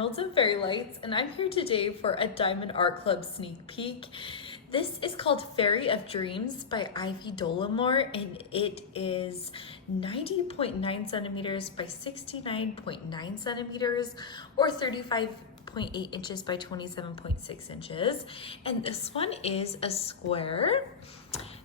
Emeralds and Fairy Lights, and I'm here today for a Diamond Art Club sneak peek. This is called Fairy of Dreams by Ivy Dolamore, and it is 90.9 centimeters by 69.9 centimeters, or 35.8 inches by 27.6 inches. And this one is a square.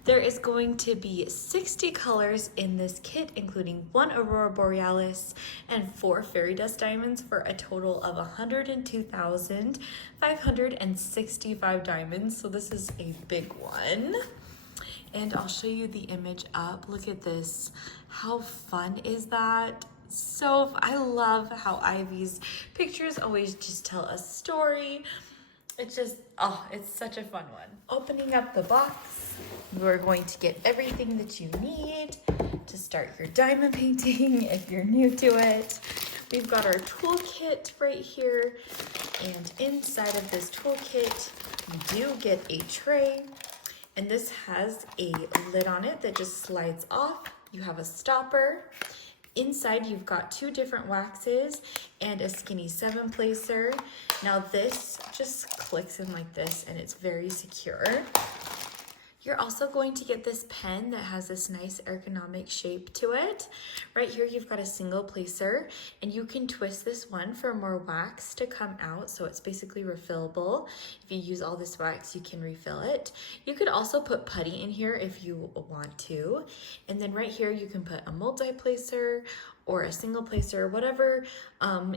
There is going to be 60 colors in this kit, including 1 Aurora Borealis and 4 fairy dust diamonds, for a total of 102,565 diamonds. So this is a big one. And I'll show you the image up. Look at this. How fun is that? So I love how Ivy's pictures always just tell a story. It's just, oh, it's such a fun one. Opening up the box, you're going to get everything that you need to start your diamond painting if you're new to it. We've got our toolkit right here, and inside of this toolkit, you do get a tray, and this has a lid on it that just slides off. You have a stopper. Inside, you've got 2 different waxes and a skinny 7-placer. Now this just clicks in like this, and it's very secure. You're also going to get this pen that has this nice ergonomic shape to it. Right here, you've got a single placer, and you can twist this one for more wax to come out, so it's basically refillable. If you use all this wax, you can refill it. You could also put putty in here if you want to. And then right here, you can put a multi-placer or a single placer, whatever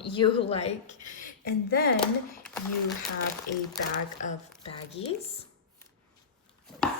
you like. And then you have a bag of baggies.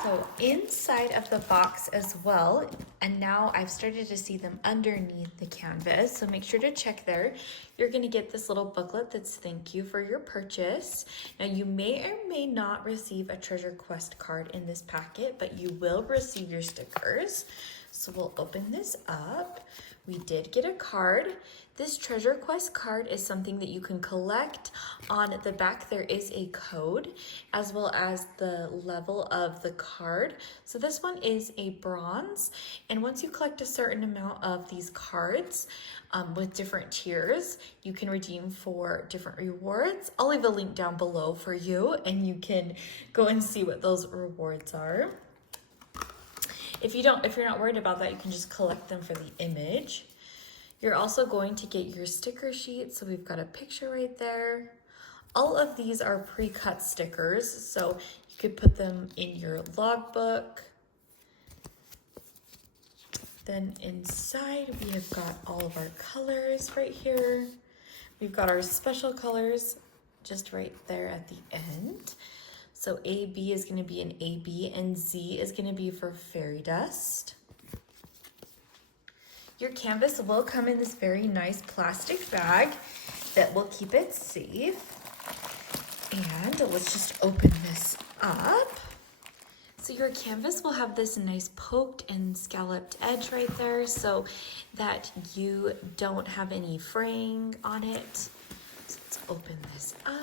So inside of the box as well, and now I've started to see them underneath the canvas, so make sure to check there. You're going to get this little booklet that's thank you for your purchase. Now you may or may not receive a treasure quest card in this packet, but you will receive your stickers. So we'll open this up. We did get a card. This treasure quest card is something that you can collect. On the back there is a code as well as the level of the card. So this one is a bronze, and once you collect a certain amount of these cards with different tiers, you can redeem for different rewards. I'll leave a link down below for you, and you can go and see what those rewards are. If you're not worried about that, you can just collect them for the image. You're also going to get your sticker sheet. So we've got a picture right there. All of these are pre-cut stickers, so you could put them in your logbook. Then inside, we have got all of our colors right here. We've got our special colors just right there at the end. So AB is going to be an AB, and Z is going to be for fairy dust. Your canvas will come in this very nice plastic bag that will keep it safe. And let's just open this up. So your canvas will have this nice poked and scalloped edge right there so that you don't have any fraying on it. So let's open this up.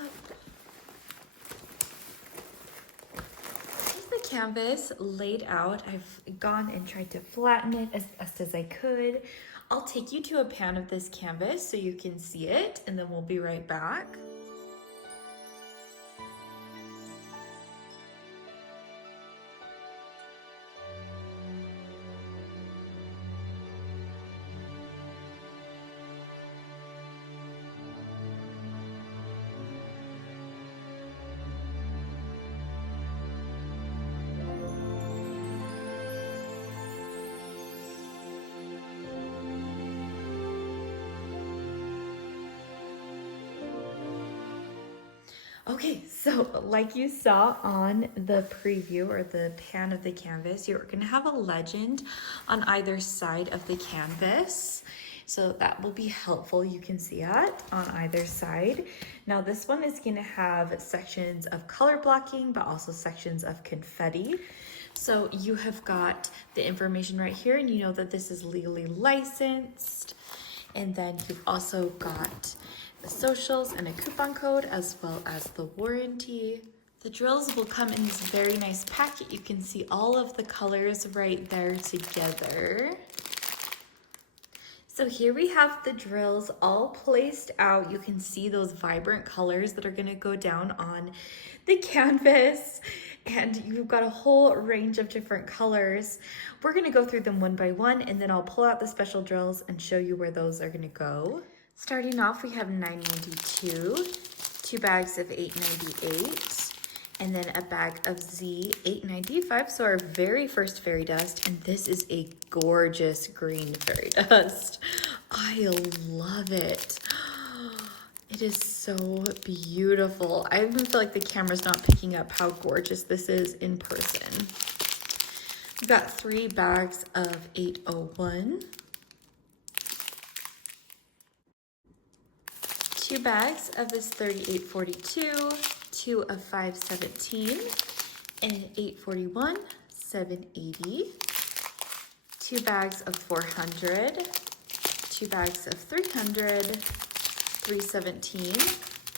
Canvas laid out, I've gone and tried to flatten it as best as I could. I'll take you to a pan of this canvas so you can see it, and then we'll be right back. Okay, so like you saw on the preview or the pan of the canvas, you're going to have a legend on either side of the canvas. So that will be helpful. You can see that on either side. Now this one is going to have sections of color blocking, but also sections of confetti. So you have got the information right here, and you know that this is legally licensed. And then you've also got the socials and a coupon code, as well as the warranty. The drills will come in this very nice packet. You can see all of the colors right there together. So here we have the drills all placed out. You can see those vibrant colors that are gonna go down on the canvas, and you've got a whole range of different colors. We're gonna go through them one by one, and then I'll pull out the special drills and show you where those are gonna go. Starting off, we have 992, 2 bags of 898, and then a bag of Z 895. So our very first fairy dust, and this is a gorgeous green fairy dust. I love it. It is so beautiful. I even feel like the camera's not picking up how gorgeous this is in person. We've got 3 bags of 801, 2 bags of this 3842, 2 of 517, and an 841, 780, 2 bags of 400, 2 bags of 300, 317,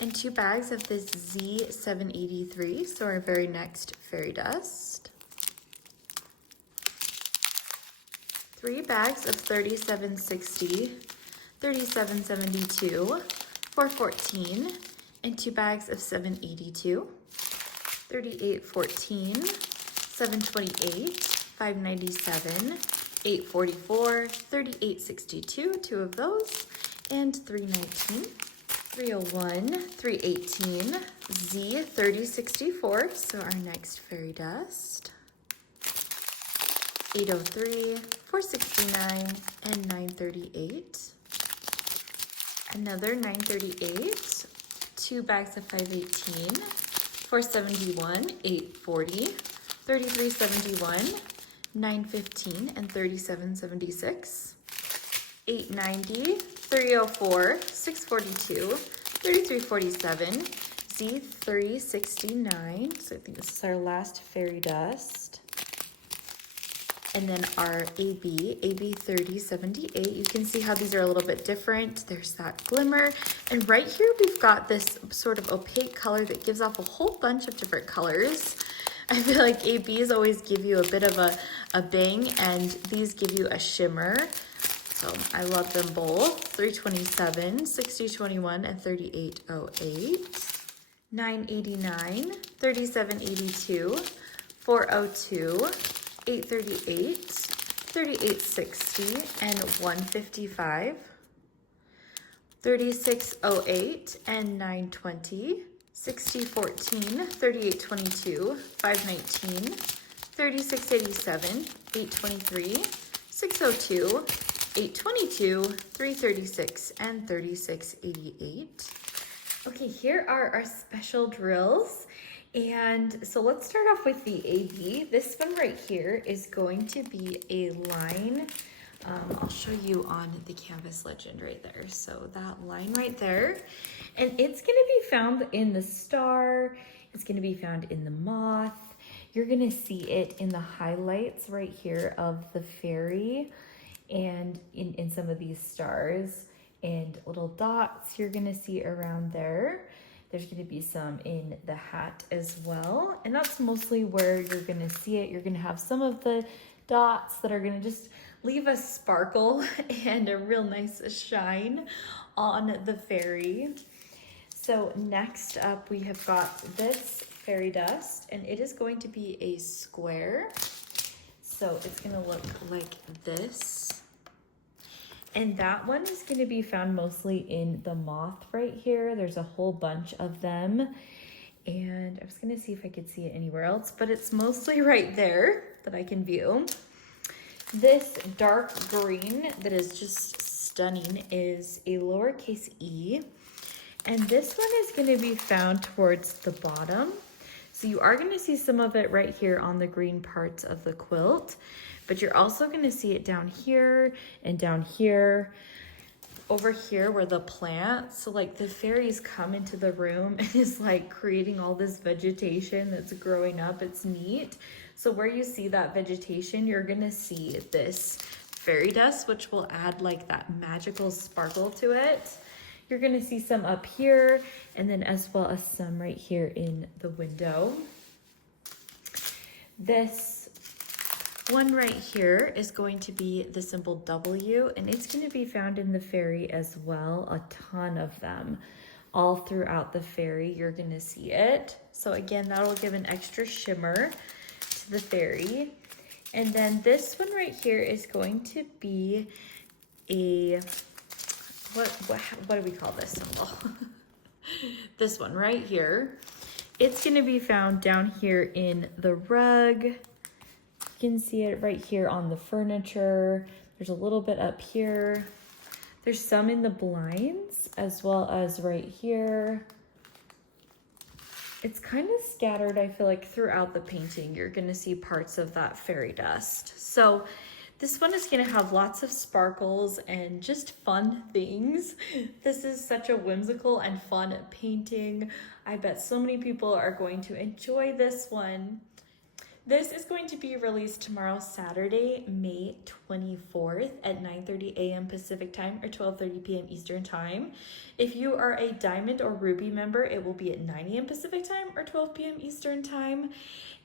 and 2 bags of this Z783, so our very next fairy dust. 3 bags of 3760, 3772, 414, and 2 bags of 782, 3814, 728, 597, 844, 3862, 2 of those, and 319, 301, 318, Z 3064, so our next fairy dust, 803, 469, and 938. Another 938, 2 bags of 518, 471, 840, 3371, 915, and 3776, 890, 304, 642, 3347, Z369, so I think this is our last fairy dust. And then our AB 3078. You can see how these are a little bit different. There's that glimmer. And right here, we've got this sort of opaque color that gives off a whole bunch of different colors. I feel like ABs always give you a bit of a bang, and these give you a shimmer. So I love them both. 327, 6021, and 3808. 989, 3782, 402, 838, 3860, and 155, 3608, and 920, 6014, 3822, 519, 3687, 823, 602, 822, 336, and 3688. Okay, here are our special drills. And so let's start off with the AB. This one right here is going to be a line. I'll show you on the canvas legend right there. So that line right there. And it's going to be found in the star. It's going to be found in the moth. You're going to see it in the highlights right here of the fairy and in some of these stars. And little dots you're going to see around there. There's going to be some in the hat as well. And that's mostly where you're going to see it. You're going to have some of the dots that are going to just leave a sparkle and a real nice shine on the fairy. So next up, we have got this fairy dust, and it is going to be a square. So it's going to look like this. And that one is going to be found mostly in the moth right here. There's a whole bunch of them. And I was going to see if I could see it anywhere else, but it's mostly right there that I can view. This dark green that is just stunning is a lowercase e. And this one is going to be found towards the bottom. So you are going to see some of it right here on the green parts of the quilt. But you're also going to see it down here and down here, over here where the plants, so like the fairies come into the room and is like creating all this vegetation that's growing up. It's neat. So where you see that vegetation, you're going to see this fairy dust, which will add like that magical sparkle to it. You're going to see some up here, and then as well as some right here in the window. This One right here is going to be the symbol W, and it's going to be found in the fairy as well. A ton of them. All throughout the fairy, you're going to see it. So again, that'll give an extra shimmer to the fairy. And then this one right here is going to be a, what do we call this symbol? This one right here. It's going to be found down here in the rug. You can see it right here on the furniture. There's a little bit up here. There's some in the blinds as well as right here. It's kind of scattered, I feel like, throughout the painting. You're going to see parts of that fairy dust. So this one is going to have lots of sparkles and just fun things. This is such a whimsical and fun painting. I bet so many people are going to enjoy this one. This is going to be released tomorrow, Saturday, May 24th at 9:30 a.m. Pacific time or 12:30 p.m. Eastern time. If you are a Diamond or Ruby member, it will be at 9 a.m. Pacific time or 12 p.m. Eastern time.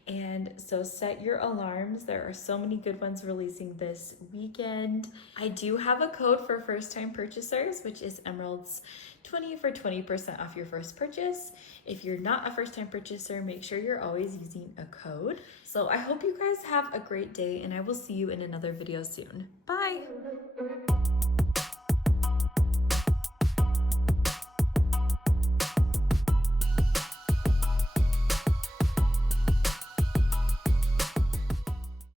And so set your alarms. There are so many good ones releasing this weekend. I do have a code for first-time purchasers, which is Emeralds20 for 20% off your first purchase. If you're not a first-time purchaser, make sure you're always using a code. So I hope you guys have a great day, and I will see you in another video soon. Bye!